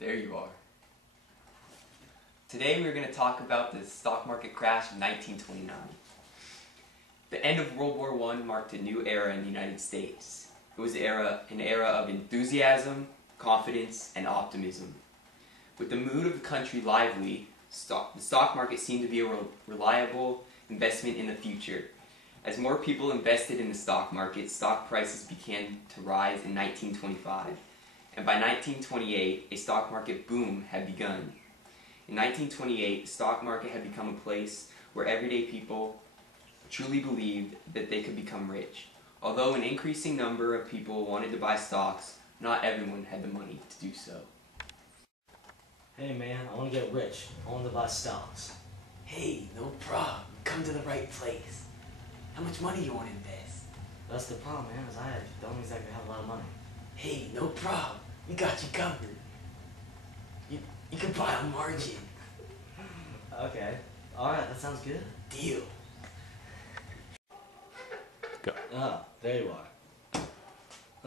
There you are. Today we're going to talk about the stock market crash of 1929. The end of World War I marked a new era in the United States. It was an era of enthusiasm, confidence, and optimism. With the mood of the country lively, the stock market seemed to be a reliable investment in the future. As more people invested in the stock market, stock prices began to rise in 1925. And by 1928, a stock market boom had begun. In 1928, the stock market had become a place where everyday people truly believed that they could become rich. Although an increasing number of people wanted to buy stocks, not everyone had the money to do so. Hey man, I want to get rich. I want to buy stocks. Hey, no problem. Come to the right place. How much money you want to invest? That's the problem, man, is I don't exactly have a lot of money. Hey, no problem. We got you covered. You can buy on margin. Okay. Alright, that sounds good. Deal. Go. Ah, there you are.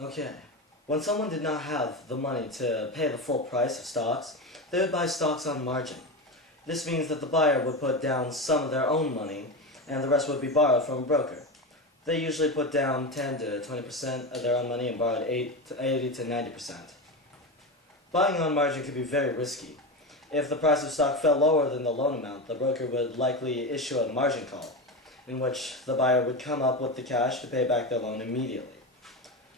Okay. When someone did not have the money to pay the full price of stocks, they would buy stocks on margin. This means that the buyer would put down some of their own money, and the rest would be borrowed from a broker. They usually put down 10 to 20% of their own money and borrowed 80 to 90%. Buying on margin could be very risky. If the price of stock fell lower than the loan amount, the broker would likely issue a margin call, in which the buyer would come up with the cash to pay back their loan immediately.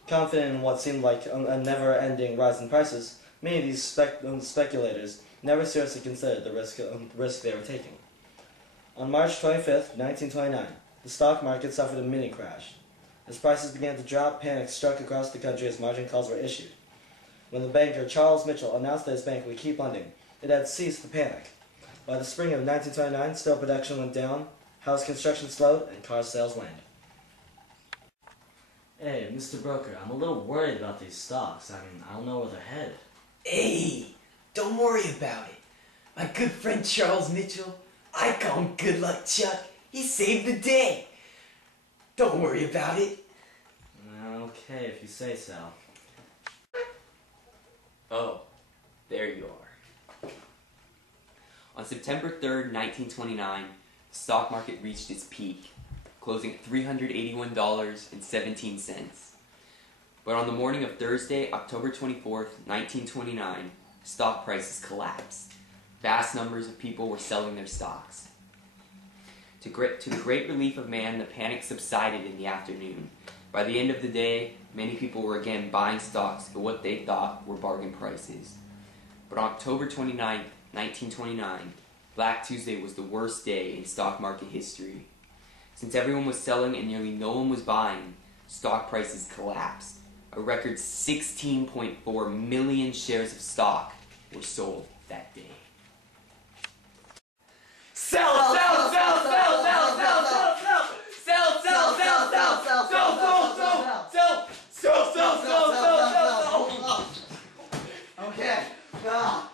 Confident in what seemed like a never-ending rise in prices, many of these speculators never seriously considered the risk they were taking. On March 25, 1929, the stock market suffered a mini-crash. As prices began to drop, panic struck across the country as margin calls were issued. When the banker Charles Mitchell announced that his bank would keep lending, it had ceased the panic. By the spring of 1929, steel production went down, house construction slowed, and car sales waned. Hey, Mr. Broker, I'm a little worried about these stocks. I don't know where they're headed. Hey, don't worry about it. My good friend Charles Mitchell, I call him Good Luck Chuck. He saved the day. Don't worry about it. Okay, if you say so. Oh, there you are. On September 3rd, 1929, the stock market reached its peak, closing at $381.17. But on the morning of Thursday, October 24th, 1929, stock prices collapsed. Vast numbers of people were selling their stocks. To the great relief of man, the panic subsided in the afternoon. By the end of the day, many people were again buying stocks at what they thought were bargain prices. But on October 29, 1929, Black Tuesday was the worst day in stock market history. Since everyone was selling and nearly no one was buying, stock prices collapsed. A record 16.4 million shares of stock were sold that day. Sell, sell, sell, sell, sell, sell, sell, sell, sell, sell, sell, sell, sell, sell. Okay. Sell.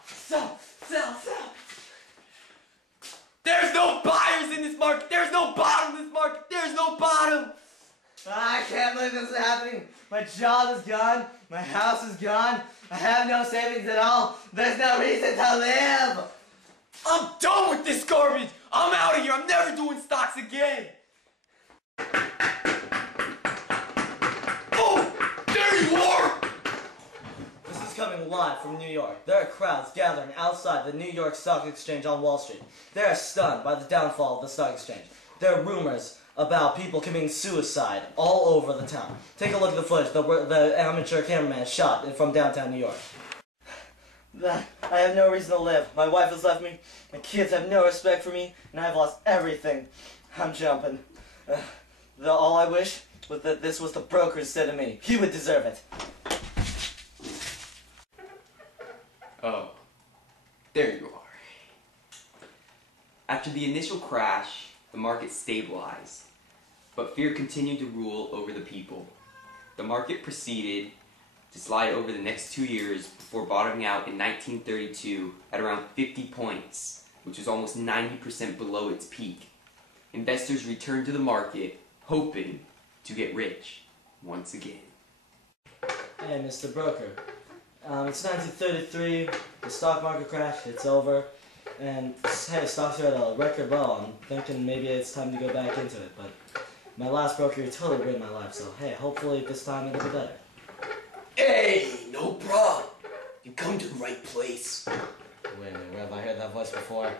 There's no buyers in this market! There's no bottom in this market! There's no bottom! I can't believe this is happening. My job is gone. My house is gone. I have no savings at all. There's no reason to live. I'm done with this garbage! I'm out of here! I'm never doing stocks again! Oh! There you are! This is coming live from New York. There are crowds gathering outside the New York Stock Exchange on Wall Street. They are stunned by the downfall of the stock exchange. There are rumors about people committing suicide all over the town. Take a look at the footage the amateur cameraman shot from downtown New York. I have no reason to live. My wife has left me. My kids have no respect for me, and I've lost everything. I'm jumping. All I wish was that this was the broker instead of me. He would deserve it. Oh, there you are. After the initial crash, the market stabilized, but fear continued to rule over the people. The market proceeded to slide over the next 2 years before bottoming out in 1932 at around 50 points, which was almost 90% below its peak. Investors returned to the market, hoping to get rich once again. Hey, Mr. Broker. It's 1933, the stock market crash, it's over, and hey, stocks are at a record low. I'm thinking maybe it's time to go back into it, but my last broker totally ruined my life, so hey, hopefully this time it'll be better. Hey, no problem. You come to the right place. Wait a minute, where have I heard that voice before?